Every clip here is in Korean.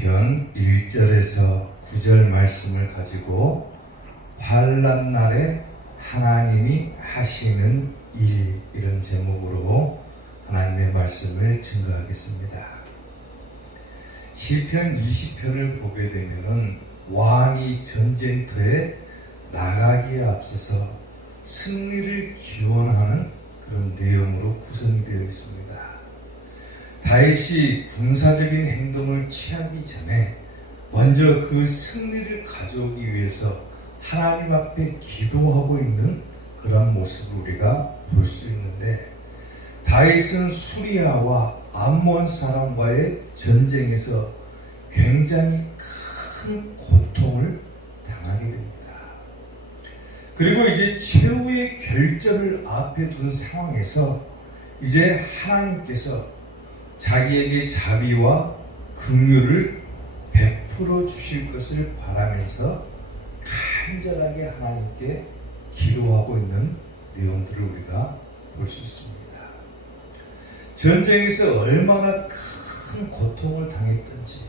시편 1절에서 9절 말씀을 가지고 환난 날에 하나님이 하시는 일, 이런 제목으로 하나님의 말씀을 증거하겠습니다. 시편 20편을 보게 되면은 왕이 전쟁터에 나가기에 앞서서 승리를 기원하는 그런 내용으로 구성이 되어 있습니다. 다윗이 군사적인 행동을 취하기 전에 먼저 그 승리를 가져오기 위해서 하나님 앞에 기도하고 있는 그런 모습을 우리가 볼 수 있는데, 다윗은 수리아와 암몬 사람과의 전쟁에서 굉장히 큰 고통을 당하게 됩니다. 그리고 이제 최후의 결전을 앞에 둔 상황에서 이제 하나님께서 자기에게 자비와 긍휼을 베풀어 주실 것을 바라면서 간절하게 하나님께 기도하고 있는 내용들을 우리가 볼 수 있습니다. 전쟁에서 얼마나 큰 고통을 당했든지,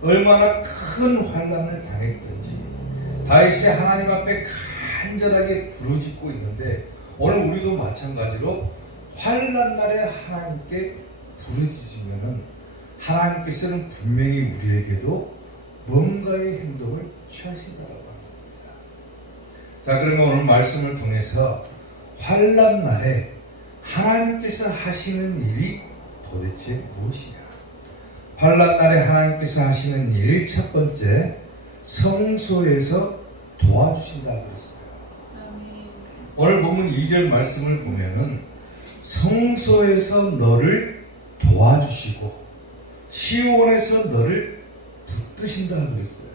얼마나 큰 환난을 당했든지 다윗이 하나님 앞에 간절하게 부르짖고 있는데, 오늘 우리도 마찬가지로 환난 날에 하나님께 부르짖으면은 하나님께서는 분명히 우리에게도 뭔가의 행동을 취하신다고 합니다. 자, 그러면 오늘 말씀을 통해서 환난 날에 하나님께서 하시는 일이 도대체 무엇이냐? 환난 날에 하나님께서 하시는 일, 첫 번째, 성소에서 도와주신다 그랬어요. 오늘 보면 2절 말씀을 보면은 성소에서 너를 도와주시고 시온에서 너를 붙드신다 그랬어요.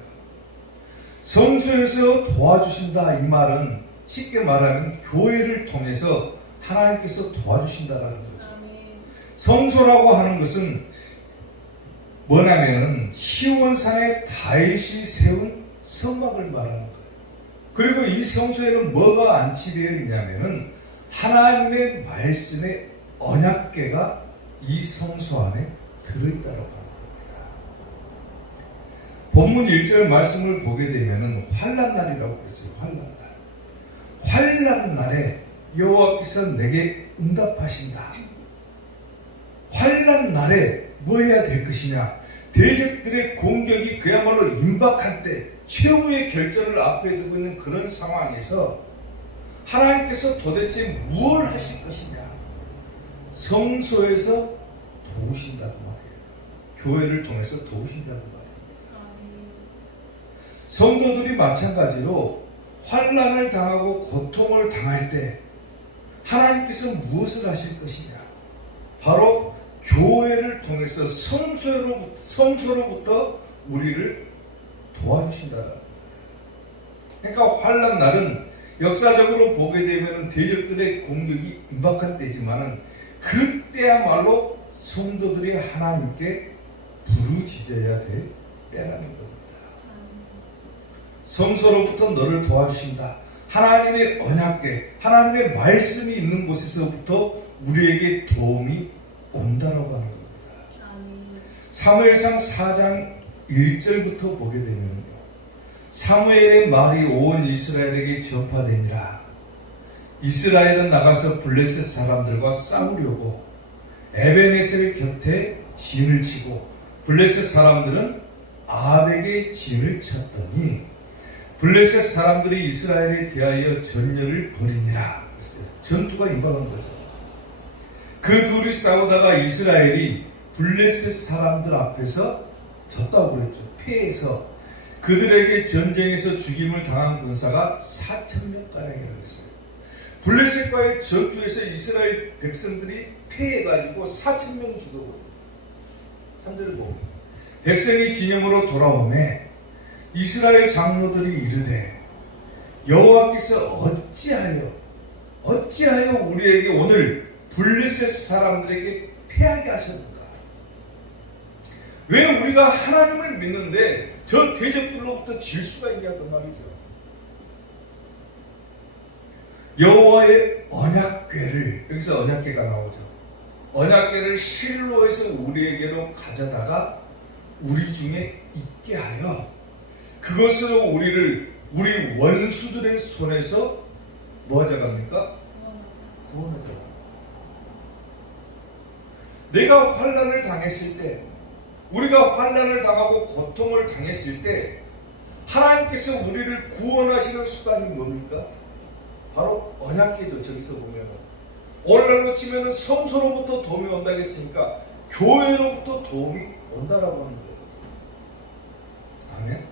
성소에서 도와주신다, 이 말은 쉽게 말하면 교회를 통해서 하나님께서 도와주신다라는 거죠. 성소라고 하는 것은 뭐냐면은 시온산에 다윗이 세운 성막을 말하는 거예요. 그리고 이 성소에는 뭐가 안치되어 있냐면은 하나님의 말씀의 언약궤가 이 성소 안에 들어있다고 하는 겁니다. 본문 1절 말씀을 보게 되면은 환난 날이라고 그랬어요. 환난 날. 환난 날에 여호와께서 내게 응답하신다. 환난 날에 뭐 해야 될 것이냐? 대적들의 공격이 그야말로 임박할 때, 최후의 결전을 앞에 두고 있는 그런 상황에서 하나님께서 도대체 무엇을 하실 것이냐? 성소에서 도우신다고 말이에요. 교회를 통해서 도우신다고 말입니다. 성도들이 마찬가지로 환난을 당하고 고통을 당할 때 하나님께서 무엇을 하실 것이냐? 바로 교회를 통해서 성소로부터 우리를 도와주신다는 거예요. 그러니까 환난 날은 역사적으로 보게 되면 대적들의 공격이 임박한 때지만은 그때야말로 성도들이 하나님께 부르짖어야 될 때라는 겁니다. 성소로부터 너를 도와주신다. 하나님의 언약궤, 하나님의 말씀이 있는 곳에서부터 우리에게 도움이 온다라고 하는 겁니다. 사무엘상 4장 1절부터 보게 되면요, 사무엘의 말이 온 이스라엘에게 전파되니라. 이스라엘은 나가서 블레셋 사람들과 싸우려고 에베네셀 곁에 진을 치고 블레셋 사람들은 아벡에 진을 쳤더니 블레셋 사람들이 이스라엘에 대하여 전열을 벌이니라. 전투가 임박한 거죠. 그 둘이 싸우다가 이스라엘이 블레셋 사람들 앞에서 졌다고 그랬죠. 패해서 그들에게 전쟁에서 죽임을 당한 군사가 4,000명가량이라고 했어요. 블레셋과의 전투에서 이스라엘 백성들이 패해가지고 4,000명이 죽어버립니다. 3절을 보면 백성이 진영으로 돌아오매 이스라엘 장로들이 이르되 여호와께서 어찌하여 우리에게 오늘 블레셋 사람들에게 패하게 하셨는가? 왜 우리가 하나님을 믿는데 저 대적들로부터 질 수가 있냐, 그 말이죠. 여호와의 언약궤를, 여기서 언약궤가 나오죠. 언약궤를 실로에서 우리에게로 가져다가 우리 중에 있게 하여 그것으로 우리 원수들의 손에서 뭐 하자갑니까? 구원하자갑니다. 내가 환난을 당했을 때, 우리가 환난을 당하고 고통을 당했을 때 하나님께서 우리를 구원하시는 수단이 뭡니까? 바로 언약궤죠. 저기서 보면 오늘날로 치면 성소로부터 도움이 온다고 했으니까 교회로부터 도움이 온다라고 하는 거예요. 아멘.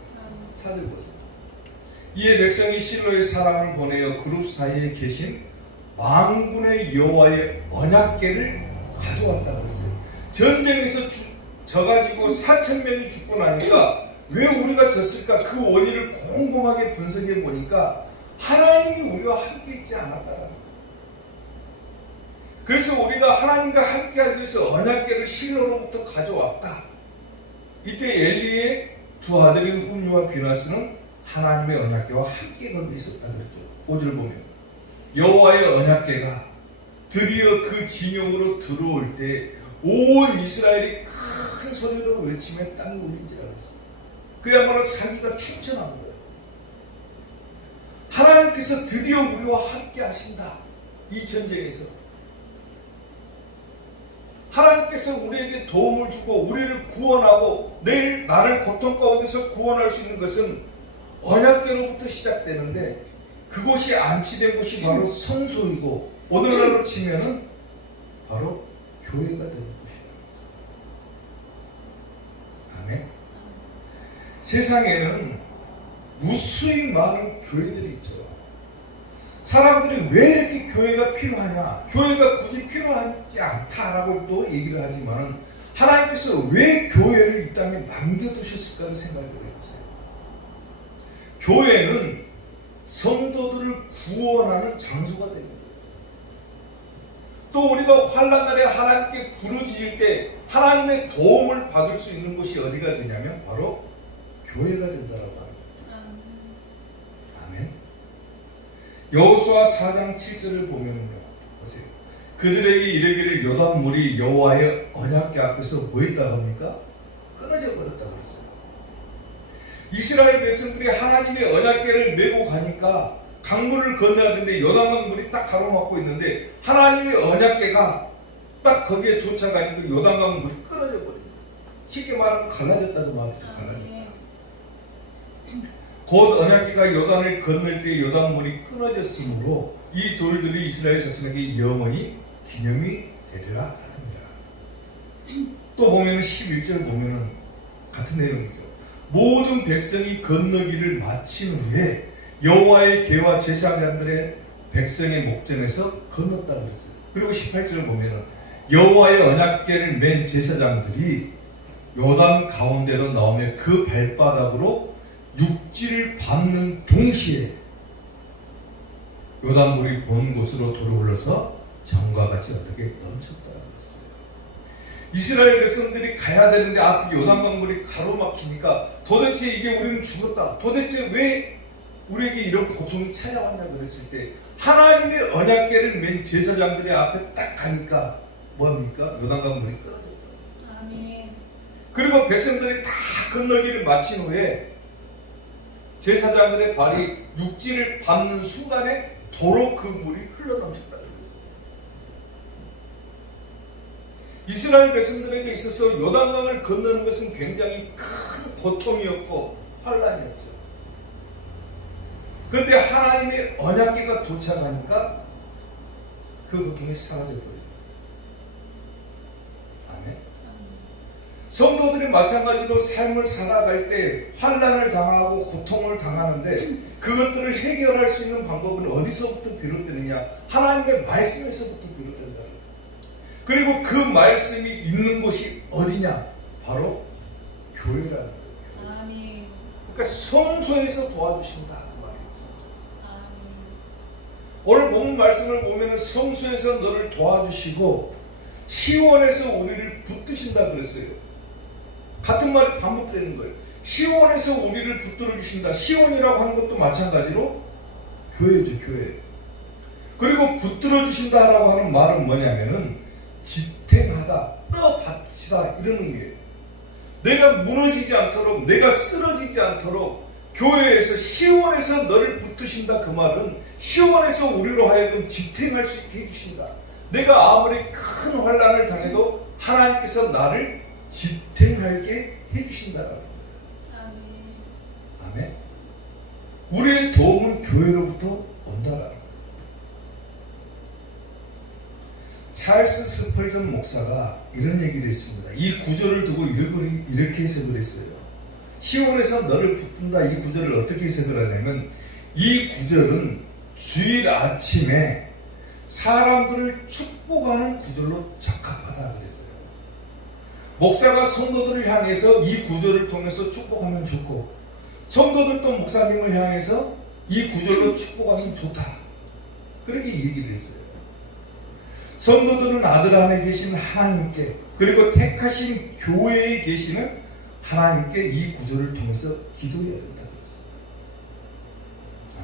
4절 보세요. 이에 백성이 실로의 사람을 보내어 그룹 사이에 계신 만군의 여호와의 언약궤를 가져왔다 그랬어요. 전쟁에서 져가지고 4,000명이 죽고 나니까 왜 우리가 졌을까? 그 원인을 곰곰하게 분석해 보니까 하나님이 우리와 함께 있지 않았다라는 거예요. 그래서 우리가 하나님과 함께 하기 위해서 언약궤를 실로로부터 가져왔다. 이때 엘리의 두 아들인 홈리와 비나스는 하나님의 언약궤와 함께 거기 있었다 그랬죠. 5절 보면 여호와의 언약궤가 드디어 그 진영으로 들어올 때 온 이스라엘이 큰 소리로 외치며 땅이 울린지라 그랬어요. 그야말로 사기가 충천한 거예요. 하나님께서 드디어 우리와 함께 하신다. 이 전쟁에서 하나님께서 우리에게 도움을 주고 우리를 구원하고 내일 나를 고통 가운데서 구원할 수 있는 것은 언약궤로부터 시작되는데 그곳이 안치된 곳이 바로 성소이고 오늘날로 치면은 바로 교회가 되는 곳이다. 아멘. 세상에는 무수히 많은 교회들이 있죠. 사람들이 왜 이렇게 교회가 필요하냐? 교회가 굳이 필요하지 않다라고 또 얘기를 하지만 하나님께서 왜 교회를 이 땅에 남겨두셨을까를 생각해 보세요. 교회는 성도들을 구원하는 장소가 됩니다. 또 우리가 환난날에 하나님께 부르짖을 때 하나님의 도움을 받을 수 있는 곳이 어디가 되냐면 바로 교회가 된다라고 합니다. 아멘. 여호수아 4장 7절을 보면요, 보세요. 그들에게 이르기를 요단물이 여호와의 언약궤 앞에서 뭐 했다 합니까? 끊어져 버렸다 그랬어요. 이스라엘 백성들이 하나님의 언약궤를 메고 가니까 강물을 건너야 되는데 요단강 물이 딱 가로막고 있는데 하나님의 언약궤가 딱 거기에 도착하니까 요단강 물이 끊어져 버린 거예요. 쉽게 말하면 갈라졌다고 말이죠. 갈라졌다. 곧 언약궤가 요단을 건널 때 요단물이 끊어졌으므로 이 돌들이 이스라엘 자손에게 영원히 기념이 되리라 하느니라. 또 보면 11절 보면 같은 내용이죠. 모든 백성이 건너기를 마친 후에 여호와의 궤와 제사장들의 백성의 목전에서 건넜다 그랬어요. 그리고 18절을 보면 여호와의 언약궤를 맨 제사장들이 요단 가운데로 나오며 그 발바닥으로 육지를 밟는 동시에 요단물이 본 곳으로 돌아 흘러서 정과 같이 어떻게 넘쳤다라고 했어요. 이스라엘 백성들이 가야 되는데 앞에 요단강물이 가로막히니까 도대체 이제 우리는 죽었다. 도대체 왜 우리에게 이런 고통이 찾아왔냐 그랬을 때 하나님의 언약궤를 맨 제사장들의 앞에 딱 가니까 뭐합니까? 요단강물이 끊어졌다. 아멘. 그리고 백성들이 다 건너기를 마친 후에 제사장들의 발이 육지를 밟는 순간에 도로 그 물이 흘러넘쳤다 그랬어요. 이스라엘 백성들에게 있어서 요단강을 건너는 것은 굉장히 큰 고통이었고 환난이었죠. 그런데 하나님의 언약궤가 도착하니까 그 고통이 사라져버립니다. 아멘. 성도들이 마찬가지로 삶을 살아갈 때 환난을 당하고 고통을 당하는데 그것들을 해결할 수 있는 방법은 어디서부터 비롯되느냐? 하나님의 말씀에서부터 비롯된다. 그리고 그 말씀이 있는 곳이 어디냐? 바로 교회라는 거예요. 아멘. 그러니까 성소에서 도와주신다 그 말이에요. 성소에서. 아멘. 오늘 본 말씀을 보면 성소에서 너를 도와주시고 시온에서 우리를 붙드신다 그랬어요. 같은 말이 반복되는 거예요. 시온에서 우리를 붙들어 주신다. 시온이라고 하는 것도 마찬가지로 교회죠, 교회. 그리고 붙들어 주신다라고 하는 말은 뭐냐면은 지탱하다, 떠받치다 이런 의미예요. 내가 무너지지 않도록, 내가 쓰러지지 않도록 교회에서, 시온에서 너를 붙드신다. 그 말은 시온에서 우리로 하여금 지탱할 수 있게 해주신다. 내가 아무리 큰 환난을 당해도 하나님께서 나를 지탱하게 해주신다라는 거예요. 아멘. 우리의 도움은 교회로부터 온다라는 거예요. 찰스 스펄전 목사가 이런 얘기를 했습니다. 이 구절을 두고 이렇게 해석을 했어요. 시온에서 너를 붙든다. 이 구절을 어떻게 해석을 하냐면, 이 구절은 주일 아침에 사람들을 축복하는 구절로 적합하다 그랬어요. 목사가 성도들을 향해서 이 구절을 통해서 축복하면 좋고, 성도들도 목사님을 향해서 이 구절로 축복하면 좋다. 그렇게 얘기를 했어요. 성도들은 아들 안에 계신 하나님께, 그리고 택하신 교회에 계시는 하나님께 이 구절을 통해서 기도해야 된다 그랬어요.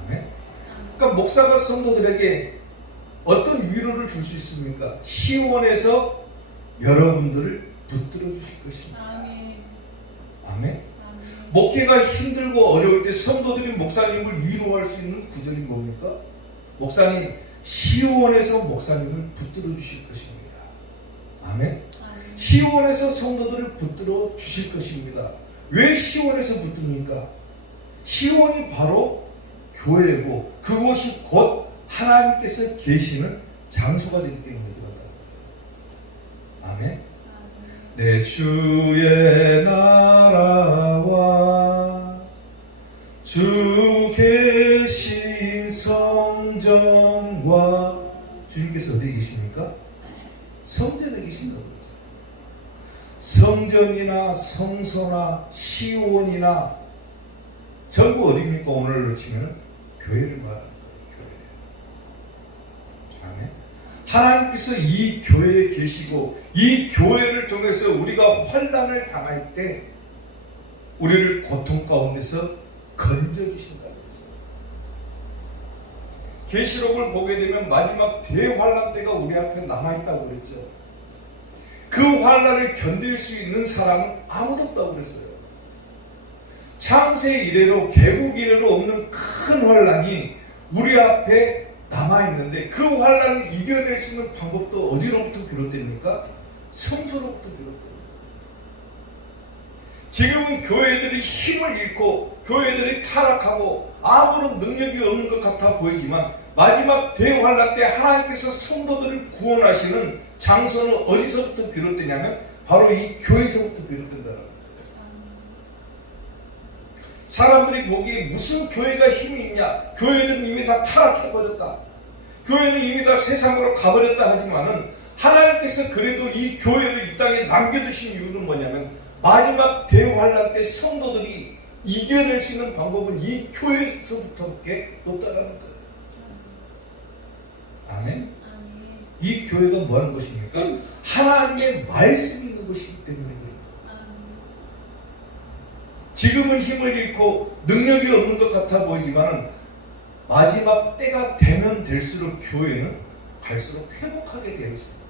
아멘. 그러니까 목사가 성도들에게 어떤 위로를 줄 수 있습니까? 시온에서 여러분들을 붙들어 주실 것입니다. 아멘. 아멘. 목회가 힘들고 어려울 때 성도들이 목사님을 위로할 수 있는 구절이 뭡니까? 목사님, 시온에서 목사님을 붙들어 주실 것입니다. 아멘. 시온에서 성도들을 붙들어 주실 것입니다. 왜 시온에서 붙듭니까? 시온이 바로 교회고, 그곳이 곧 하나님께서 계시는 장소가 되기 때문에 그런다. 아멘. 내 주의 나라와 주 계신 성전과, 주님께서 어디에 계십니까? 성전에 계신다고. 성전이나 성소나 시온이나 전부 어디입니까? 오늘로 치면 교회를 말하는 거예요. 교회. 아멘. 하나님께서 이 교회에 계시고, 이 교회를 통해서 우리가 환난을 당할 때 우리를 고통 가운데서 건져주신다고 했어요. 계시록을 보게 되면 마지막 대환난 때가 우리 앞에 남아있다고 그랬죠. 그 환난을 견딜 수 있는 사람은 아무도 없다고 그랬어요. 창세 이래로, 개국 이래로 없는 큰 환난이 우리 앞에 남아있는데, 그 환난을 이겨낼 수 있는 방법도 어디로부터 비롯됩니까? 성소로부터 비롯됩니다. 지금은 교회들이 힘을 잃고 교회들이 타락하고 아무런 능력이 없는 것 같아 보이지만, 마지막 대환난 때 하나님께서 성도들을 구원하시는 장소는 어디서부터 비롯되냐면 바로 이 교회에서부터 비롯된다는 거예요. 사람들이 보기에 무슨 교회가 힘이 있냐, 교회들은 이미 다 타락해버렸다, 교회는 이미 다 세상으로 가버렸다 하지만은, 하나님께서 그래도 이 교회를 이 땅에 남겨두신 이유는 뭐냐면, 마지막 대환난 때 성도들이 이겨낼 수 있는 방법은 이 교회에서부터밖에 없다라는 거예요. 아멘. 이 교회가 뭐 하는 것입니까? 하나님의 말씀이 있는 것이기 때문에 그런 거예요. 지금은 힘을 잃고 능력이 없는 것 같아 보이지만은, 마지막 때가 되면 될수록 교회는 갈수록 회복하게 되어 있습니다.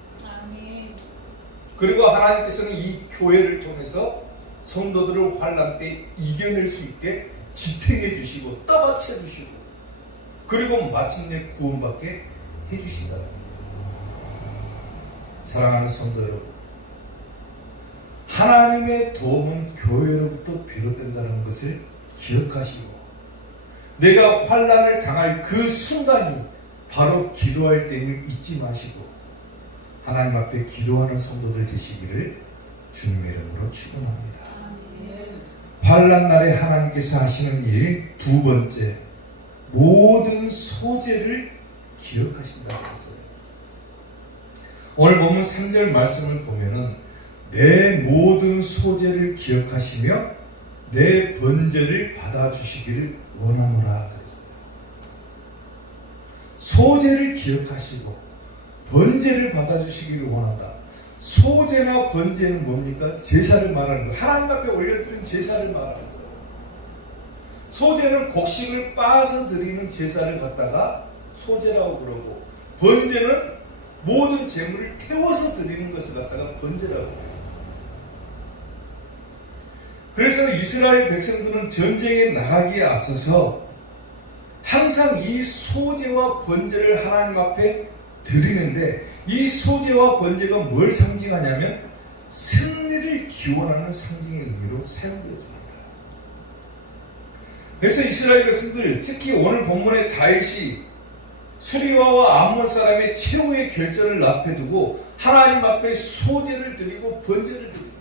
그리고 하나님께서는 이 교회를 통해서 성도들을 환난 때 이겨낼 수 있게 지탱해 주시고 떠받쳐 주시고, 그리고 마침내 구원받게 해주신다는 겁니다. 사랑하는 성도 여러분, 하나님의 도움은 교회로부터 비롯된다는 것을 기억하시고, 내가 환난을 당할 그 순간이 바로 기도할 때임을 잊지 마시고, 하나님 앞에 기도하는 성도들 되시기를 주님의 이름으로 축원합니다. 환난 날에 하나님께서 하시는 일 두 번째, 모든 소재를 기억하신다고 했어요. 오늘 보면 3절 말씀을 보면은 내 모든 소재를 기억하시며 내 번제를 받아주시기를 원하노라 그랬어요. 소재를 기억하시고 번제를 받아주시기를 원한다. 소제나 번제는 뭡니까? 제사를 말하는 거예요. 하나님 앞에 올려드린 제사를 말하는 거예요. 소제는 곡식을 빻아서 드리는 제사를 갖다가 소제라고 그러고, 번제는 모든 재물을 태워서 드리는 것을 갖다가 번제라고 해요. 그래서 이스라엘 백성들은 전쟁에 나가기에 앞서서 항상 이 소제와 번제를 하나님 앞에 드리는데, 이 소제와 번제가 뭘 상징하냐면 승리를 기원하는 상징의 의미로 사용되어집니다. 그래서 이스라엘 백성들, 특히 오늘 본문의 다윗이 수리와와 암몬 사람의 최후의 결전을 앞에 두고 하나님 앞에 소제를 드리고 번제를 드립니다.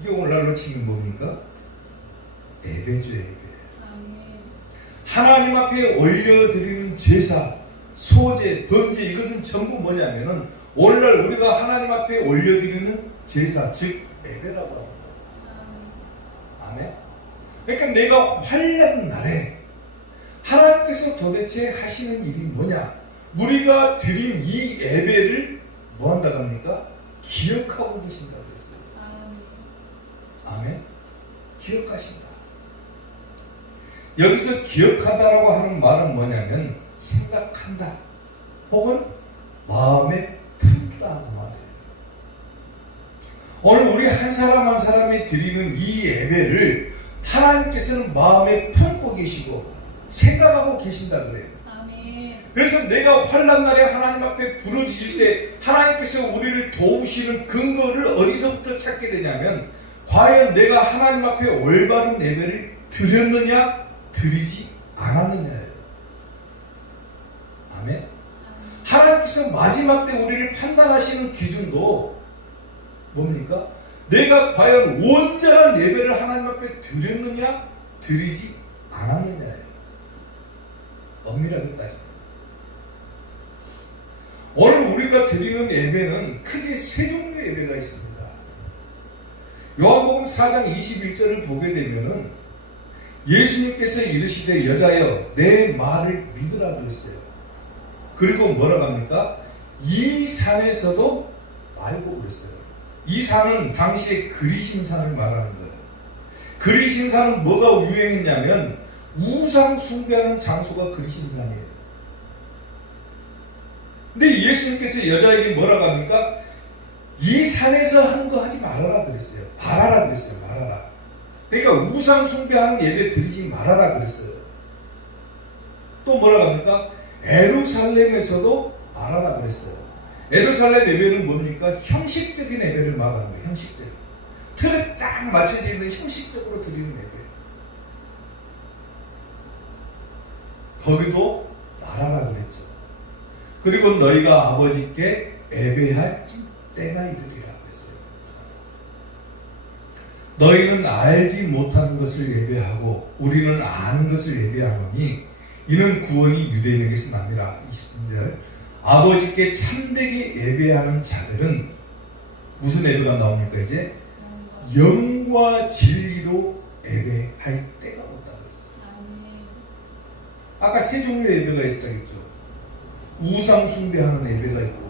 이게 오늘날로 치면 뭡니까? 예배죠, 예배. 하나님 앞에 올려드리는 제사, 소제, 번제, 이것은 전부 뭐냐면은 오늘날 우리가 하나님 앞에 올려드리는 제사, 즉 예배라고 합니다. 아멘. 그러니까 내가 환난 날에 하나님께서 도대체 하시는 일이 뭐냐? 우리가 드린 이 예배를 뭐 한다고 합니까? 기억하고 계신다고 했어요. 아멘. 기억하신다. 여기서 기억하다라고 하는 말은 뭐냐면 생각한다 혹은 마음에 품다 그 말이에요. 오늘 우리 한 사람 한 사람이 드리는 이 예배를 하나님께서는 마음에 품고 계시고 생각하고 계신다 그래요. 그래서 내가 환난 날에 하나님 앞에 부르짖을 때 하나님께서 우리를 도우시는 근거를 어디서부터 찾게 되냐면, 과연 내가 하나님 앞에 올바른 예배를 드렸느냐 드리지 않았느냐예요. 아멘. 하나님께서 마지막 때 우리를 판단하시는 기준도 뭡니까? 내가 과연 온전한 예배를 하나님 앞에 드렸느냐 드리지 않았느냐예요. 엄밀하게 따지면 오늘 우리가 드리는 예배는 크게 세 종류의 예배가 있습니다. 요한복음 4장 21절을 보게 되면은 예수님께서 이르시되 여자여 내 말을 믿으라 그랬어요. 그리고 뭐라고 합니까? 이 산에서도 말고 그랬어요. 이 산은 당시에 그리신 산을 말하는 거예요. 그리신 산은 뭐가 유행했냐면 우상 숭배하는 장소가 그리신 산이에요. 근데 예수님께서 여자에게 뭐라고 합니까? 이 산에서 하는 거 하지 말아라 그랬어요. 말아라 그랬어요. 말아라. 그러니까 우상 숭배하는 예배 드리지 말아라 그랬어요. 또 뭐라고 합니까? 예루살렘에서도 말아라 그랬어요. 예루살렘 예배는 뭡니까? 형식적인 예배를 말하는 거예요. 형식적인. 틀에 딱 맞춰져 있는 형식적으로 드리는 예배. 거기도 말하라 그랬죠. 그리고 너희가 아버지께 예배할 때가 이르리라 그랬어요. 너희는 알지 못하는 것을 예배하고 우리는 아는 것을 예배하노니 이는 구원이 유대인에게서 납니다. 20절. 아버지께 참되게 예배하는 자들은 무슨 예배가 나옵니까? 이제 영과 진리로 예배할 때가 온다 그랬어요. 아까 세 종류의 예배가 있다 했죠. 우상 숭배하는 예배가 있고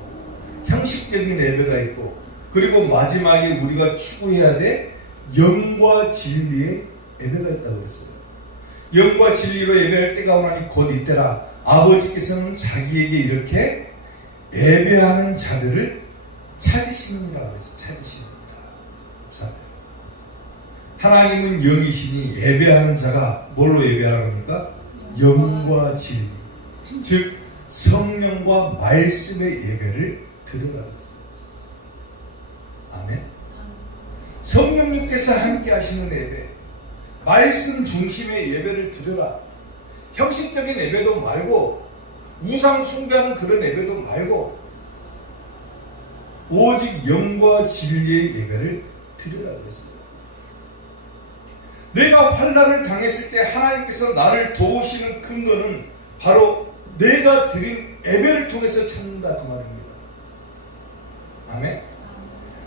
형식적인 예배가 있고, 그리고 마지막에 우리가 추구해야 돼 영과 진리의 예배가 있다고 그랬어요. 영과 진리로 예배할 때가 오나니 곧 이때라. 아버지께서는 자기에게 이렇게 예배하는 자들을 찾으시느니라 그랬어요. 찾으시느니라. 자, 하나님은 영이시니 예배하는 자가 뭘로 예배하라고 합니까? 영과 진리, 즉 성령과 말씀의 예배를 드리라고 했어요. 아멘. 성령님께서 함께 하시는 예배, 말씀 중심의 예배를 드려라. 형식적인 예배도 말고 우상 숭배하는 그런 예배도 말고 오직 영과 진리의 예배를 드리라 그랬어요. 내가 환난을 당했을 때 하나님께서 나를 도우시는 근거는 바로 내가 드린 예배를 통해서 찾는다 그 말입니다. 아멘.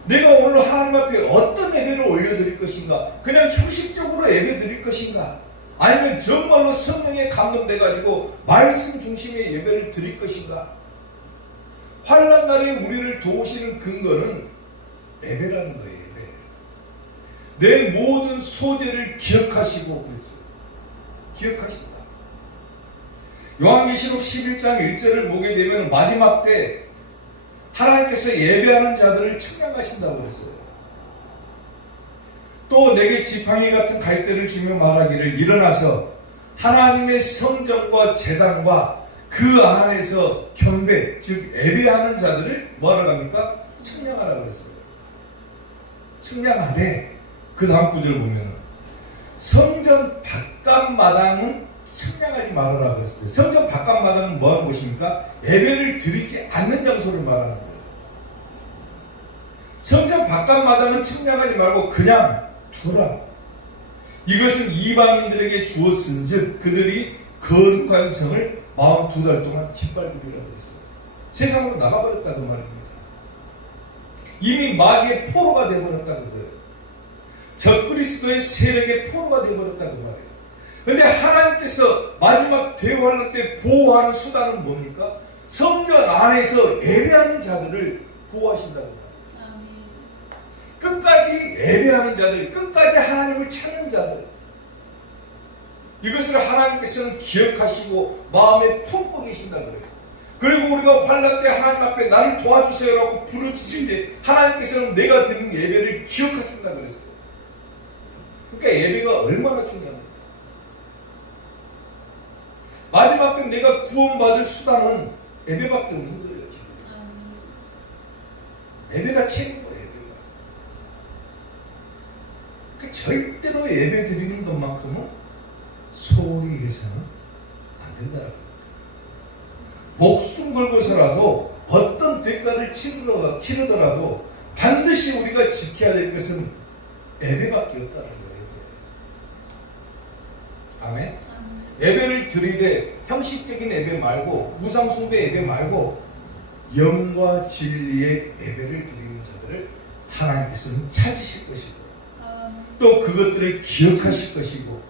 내가 오늘 하나님 앞에 어떤 예배를 올려드릴 것인가? 그냥 형식적으로 예배 드릴 것인가? 아니면 정말로 성령에 감동돼가지고 말씀 중심의 예배를 드릴 것인가? 환난 날에 우리를 도우시는 근거는 예배라는 거예요. 예배. 내 모든 소재를 기억하시고 그랬죠. 기억하신다. 요한계시록 11장 1절을 보게 되면 마지막 때 하나님께서 예배하는 자들을 측량하신다고 그랬어요. 또 내게 지팡이 같은 갈대를 주며 말하기를 일어나서 하나님의 성전과 제단과 그 안에서 경배, 즉 예배하는 자들을 뭐하러 갑니까? 청량하라 그랬어요. 청량하되 그 다음 구절을 보면 성전 바깥마당은 청량하지 말아라 그랬어요. 성전 바깥마당은 뭐하는 곳입니까? 예배를 드리지 않는 장소를 말하는 거예요. 성전 바깥마당은 청량하지 말고 그냥 두라. 이것은 이방인들에게 주었은즉 그들이 거룩한 성을 42달 동안 짓밟으리라 그랬어요. 세상으로 나가버렸다 그 말입니다. 이미 마귀의 포로가 되어버렸다 그거예요. 적그리스도의 세력의 포로가 되어버렸다 그 말이에요. 근데 하나님께서 마지막 대환란 때 보호하는 수단은 뭡니까? 성전 안에서 예배하는 자들을 보호하신다고 말이에요. 끝까지 예배하는 자들, 끝까지 하나님을 찾는 자들, 이것을 하나님께서는 기억하시고 마음에 품고 계신다 그래요. 그리고 우리가 환난 때 하나님 앞에 나를 도와주세요라고 부르짖을 때 하나님께서는 내가 드린 예배를 기억하신다 그랬어요. 그러니까 예배가 얼마나 중요합니까? 마지막 때 내가 구원받을 수단은 예배밖에 없는 거예요. 지금. 예배가 최고인 거예요. 예배가. 그러니까 절대로 예배 드리는 것만큼은 소홀히 해서는 안 된다는 겁니다. 목숨 걸고서라도 어떤 대가를 치르더라도 반드시 우리가 지켜야 될 것은 예배밖에 없다는 거예요. 아멘. 예배를 드리되 형식적인 예배 말고 우상숭배 예배 말고 영과 진리의 예배를 드리는 자들을 하나님께서는 찾으실 것이고 또 그것들을 기억하실 것이고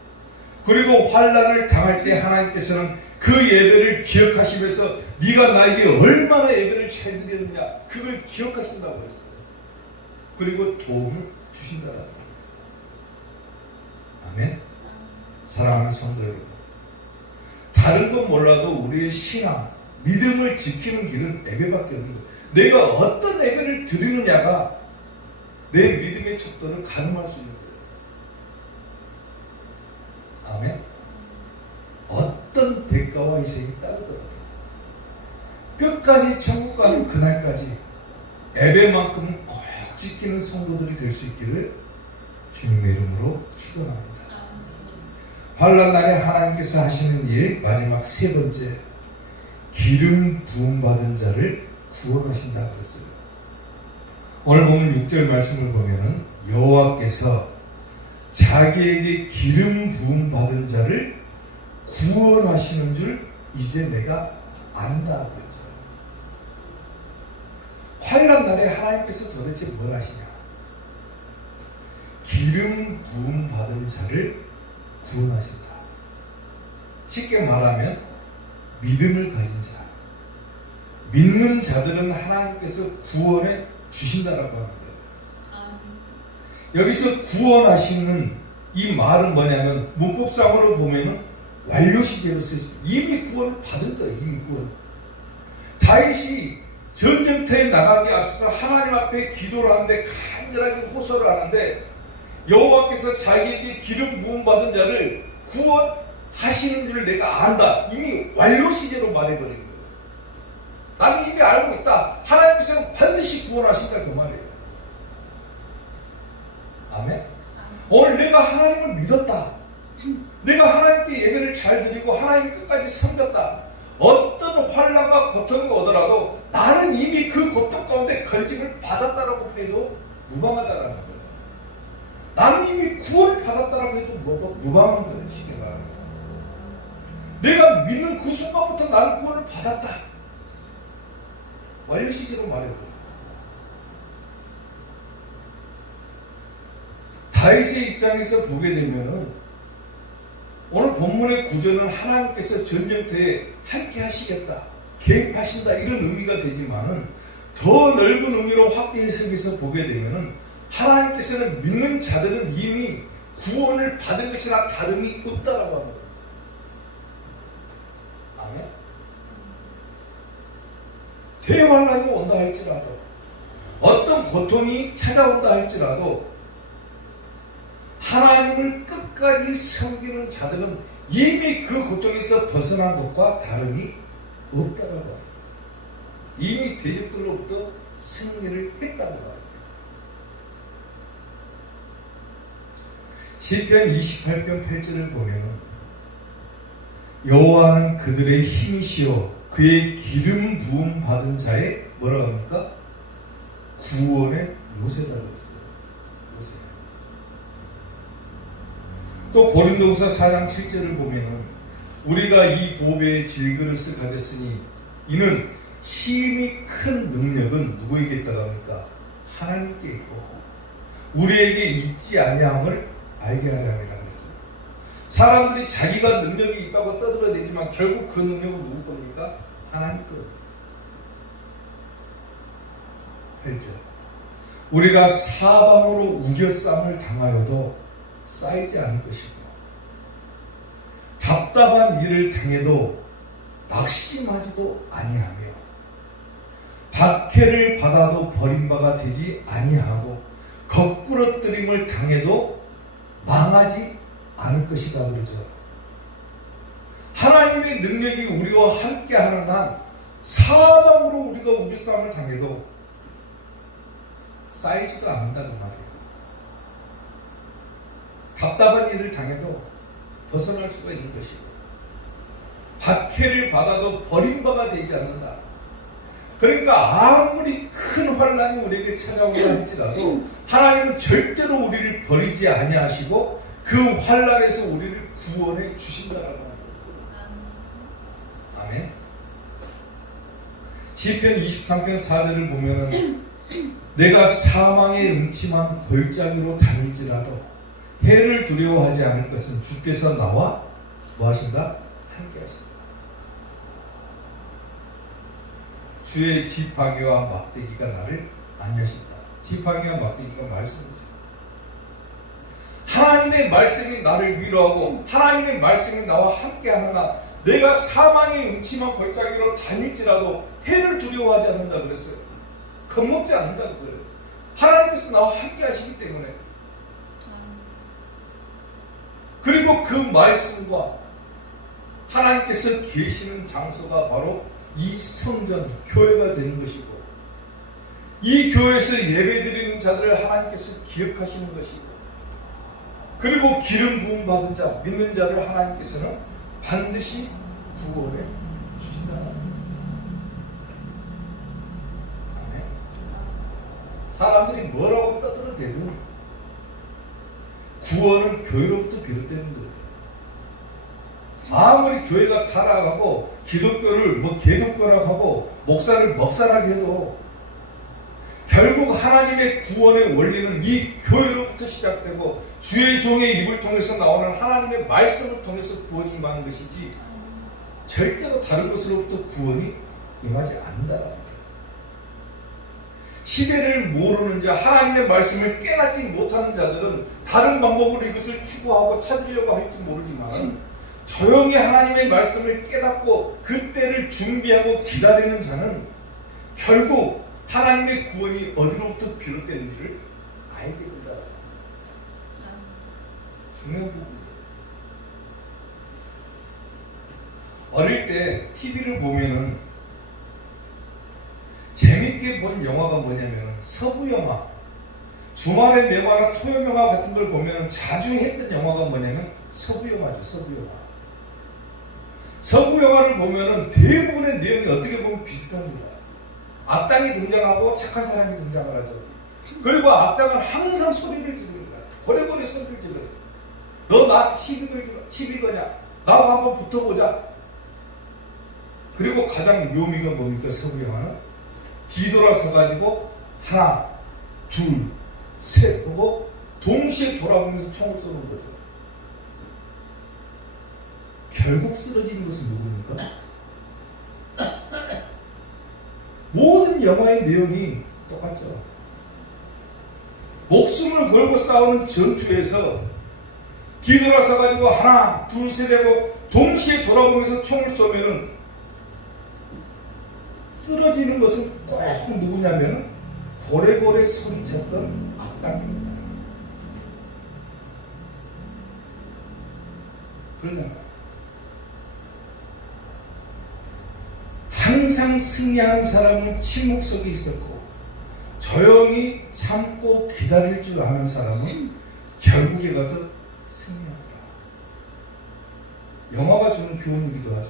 그리고 환난을 당할 때 하나님께서는 그 예배를 기억하시면서 네가 나에게 얼마나 예배를 잘 드렸느냐 그걸 기억하신다고 했어요. 그리고 도움을 주신다는 겁니다. 아멘. 사랑하는 성도 여러분, 다른 건 몰라도 우리의 신앙, 믿음을 지키는 길은 예배밖에 없는 거예요. 내가 어떤 예배를 드리느냐가 내 믿음의 척도를 가늠할 수 있는 거예요. 아멘. 어떤 대가와 희생이 따르더라도 끝까지 천국 가는 그날까지 예배만큼은 꼭 지키는 성도들이 될 수 있기를 주님의 이름으로 축원합니다. 환난 날에 하나님께서 하시는 일 마지막 세 번째, 기름 부음 받은 자를 구원하신다 그랬어요. 오늘 보면 6절 말씀을 보면은 여호와께서 자기에게 기름 부음 받은 자를 구원하시는 줄 이제 내가 안다 그랬죠. 환난 날에 하나님께서 도대체 뭘 하시냐? 기름 부음 받은 자를 구원하신다. 쉽게 말하면 믿음을 가진 자, 믿는 자들은 하나님께서 구원해 주신다라고 하는 거예요. 여기서 구원하시는 이 말은 뭐냐면 문법상으로 보면은 완료 시제로 쓰였습니다. 이미 구원을 받은 거예요. 이미 구원. 다윗이 전쟁터에 나가기 앞서서 하나님 앞에 기도를 하는데 간절하게 호소를 하는데 여호와께서 자기에게 기름 부음 받은 자를 구원하시는 줄 내가 안다. 이미 완료 시제로 말해버리는 거예요. 나는 이미 알고 있다. 하나님께서는 반드시 구원하신다 그 말이에요. 아멘. 오늘 내가 하나님을 믿었다. 내가 하나님께 예배를 잘 드리고 하나님 끝까지 섬겼다. 어떤 환난과 고통이 오더라도 나는 이미 그 고통 가운데 건짐을 받았다라고 해도 무방하다라는 거예요. 나는 이미 구원을 받았다라고 해도 무방한 거예요. 쉽게 말하면. 내가 믿는 그 순간부터 나는 구원을 받았다. 완료 시제로 말해버립니다. 다윗의 입장에서 보게 되면은 오늘 본문의 구절은 하나님께서 전쟁터에 함께 하시겠다, 개입하신다 이런 의미가 되지만은 더 넓은 의미로 확대 해석해서 보게 되면은 하나님께서는 믿는 자들은 이미 구원을 받은 것이나 다름이 없다라고 하는 겁니다. 아멘. 대환란이 온다 할지라도 어떤 고통이 찾아온다 할지라도 하나님을 끝까지 섬기는 자들은 이미 그 고통에서 벗어난 것과 다름이 없다고 합니다. 이미 대적들로부터 승리를 했다고 합니다. 시편 28편 8절을 보면은 여호와는 그들의 힘이시여 그의 기름 부음 받은 자의 뭐라고 합니까? 구원의 요새라고 했어요. 요새. 또 고린도후서 4장 7절을 보면은 우리가 이 보배의 질그릇을 가졌으니 이는 힘이 큰 능력은 누구에게 있다고 합니까? 하나님께 있고 우리에게 있지 아니함을 알게 하려 합니다. 그랬어요. 사람들이 자기가 능력이 있다고 떠들어대지만 결국 그 능력은 누구 겁니까? 하나님 겁니다. 8절 우리가 사방으로 우겨쌈을 당하여도 쌓이지 않을 것이고 답답한 일을 당해도 낙심하지도 아니하며 박해를 받아도 버림바가 되지 아니하고 거꾸러뜨림을 당해도 망하지 않을 것이다 그러죠. 하나님의 능력이 우리와 함께하는 한 사방으로 우리가 우겨쌈을 당해도 쌓이지도 않는다는 말이에요. 답답한 일을 당해도 벗어날 수가 있는 것이고 박해를 받아도 버림바가 되지 않는다. 그러니까 아무리 큰 환난이 우리에게 찾아온다 할지라도 하나님은 절대로 우리를 버리지 아니하시고 그 환난에서 우리를 구원해 주신다라고 합니다. 아멘. 시편 23편 4절을 보면은 내가 사망의 음침한 골짜기로 다닐지라도 해를 두려워하지 않을 것은 주께서 나와 뭐 하신다? 함께 하신다. 주의 지팡이와 막대기가 나를 안위하신다. 지팡이와 막대기가 말씀이죠. 하나님의 말씀이 나를 위로하고 하나님의 말씀이 나와 함께하느나 내가 사망의 음침한 골짜기로 다닐지라도 해를 두려워하지 않는다 그랬어요. 겁먹지 않는다 그거예요. 하나님께서 나와 함께하시기 때문에. 그리고 그 말씀과 하나님께서 계시는 장소가 바로 이 성전, 교회가 되는 것이고 이 교회에서 예배드리는 자들을 하나님께서 기억하시는 것이고 그리고 기름 부음 받은 자, 믿는 자를 하나님께서는 반드시 구원해 주신다. 아멘. 사람들이 뭐라고 떠들어대든 구원은 교회로부터 비롯되는 거예요. 아무리 교회가 타락하고 기독교를 개독교락하고 목사를 먹살하게 해도 결국 하나님의 구원의 원리는 이 교회로부터 시작되고 주의 종의 입을 통해서 나오는 하나님의 말씀을 통해서 구원이 임하는 것이지 절대로 다른 것으로부터 구원이 임하지 않는다는 거예요. 시대를 모르는 자, 하나님의 말씀을 깨닫지 못하는 자들은 다른 방법으로 이것을 추구하고 찾으려고 할지 모르지만 조용히 하나님의 말씀을 깨닫고 그 때를 준비하고 기다리는 자는 결국 하나님의 구원이 어디로부터 비롯되는지를 알게 된다. 중요한 부분이에요. 어릴 때 TV를 보면은 재밌게 본 영화가 뭐냐면 서부 영화, 주말의 명화나 토요 명화 같은 걸 보면 자주 했던 영화가 뭐냐면 서부 영화죠. 서부 영화. 서부 영화를 보면은 대부분의 내용이 어떻게 보면 비슷합니다. 악당이 등장하고 착한 사람이 등장을 하죠. 그리고 악당은 항상 소리를 지릅니다. 고래고래 소리를 질러요. 너 나한테 시비 거냐? 나와 한번 붙어보자. 그리고 가장 묘미가 뭡니까? 서부 영화는 뒤돌아서 가지고 하나, 둘, 셋 보고 동시에 돌아보면서 총을 쏘는 거죠. 결국 쓰러지는 것은 누굽니까? 모든 영화의 내용이 똑같죠. 목숨을 걸고 싸우는 전투에서 뒤돌아서 가지고 하나, 둘, 셋 하고 동시에 돌아보면서 총을 쏘면은 쓰러지는 것은 꼭 누구냐면 고래고래 소리쳤던 악당입니다. 그러잖아요. 항상 승리하는 사람은 침묵 속에 있었고 조용히 참고 기다릴 줄 아는 사람은 결국에 가서 승리한다. 영화가 주는 교훈이기도 하죠.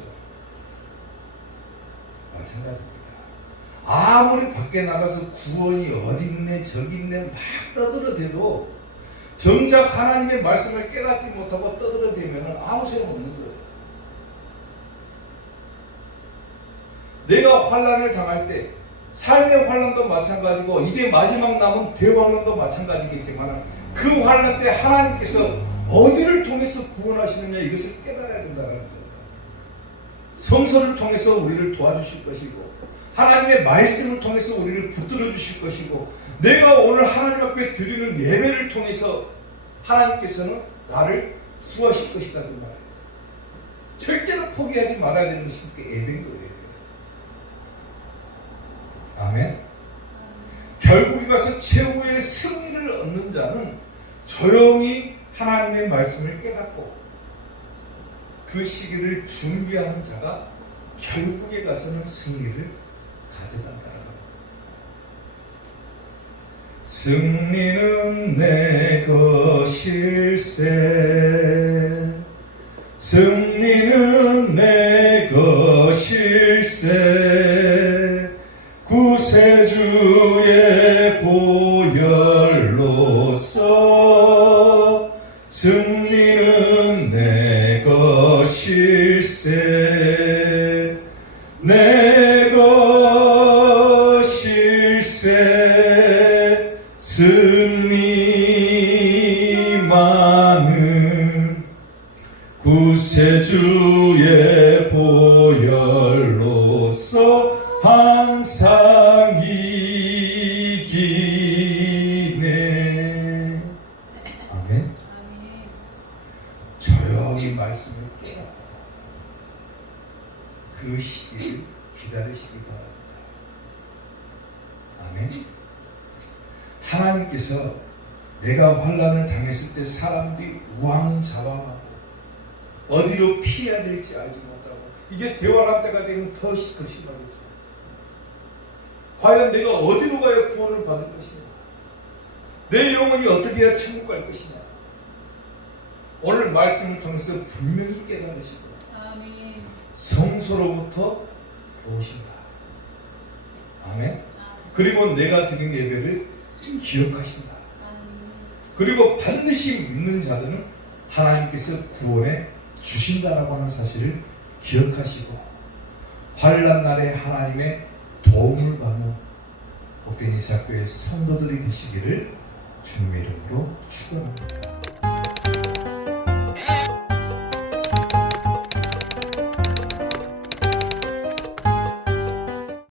마찬가지입니다. 아무리 밖에 나가서 구원이 어디 있네 저기 있네 막 떠들어대도 정작 하나님의 말씀을 깨닫지 못하고 떠들어대면 아무 소용없는 거예요. 내가 환난을 당할 때 삶의 환난도 마찬가지고 이제 마지막 남은 대환난도 마찬가지겠지만 그 환난 때 하나님께서 어디를 통해서 구원하시느냐 이것을 깨달아야 된다는 거예요. 성서를 통해서 우리를 도와주실 것이고 하나님의 말씀을 통해서 우리를 붙들어 주실 것이고 내가 오늘 하나님 앞에 드리는 예배를 통해서 하나님께서는 나를 구하실 것이다 그 말이에요. 절대로 포기하지 말아야 되는 것이 예배인 거예요. 아멘. 결국에 가서 최후의 승리를 얻는 자는 조용히 하나님의 말씀을 깨닫고 그 시기를 준비하는 자가 결국에 가서는 승리를 가져간다는 겁니다. 승리는 내 것일세 승리는 내 것일세 구세주의 보혈로서 승리는 내 것일세 내 것일세 승리만은 구세주의 보혈로서 항상 이기네. 아멘. 조용히 말씀을 깨닫고 그 시기를 기다리시기 바랍니다. 아멘. 하나님께서 내가 환난을 당했을 때 사람들이 우왕좌왕하고 어디로 피해야 될지 알지 못하고 이제 대환란 때가 되면 더 심하겠죠. 과연 내가 어디로 가야 구원을 받을 것이냐? 내 영혼이 어떻게 해야 천국 갈 것이냐? 오늘 말씀을 통해서 분명히 깨달으시고 아멘. 성소로부터 도우신다. 아멘. 그리고 내가 드린 예배를 기억하신다. 그리고 반드시 믿는 자들은 하나님께서 구원해 주신다라고 하는 사실을 기억하시고 환난 날에 하나님의 도움을 받는 복된 이삭교회 성도들이 되시기를 주님의 이름으로 축원합니다.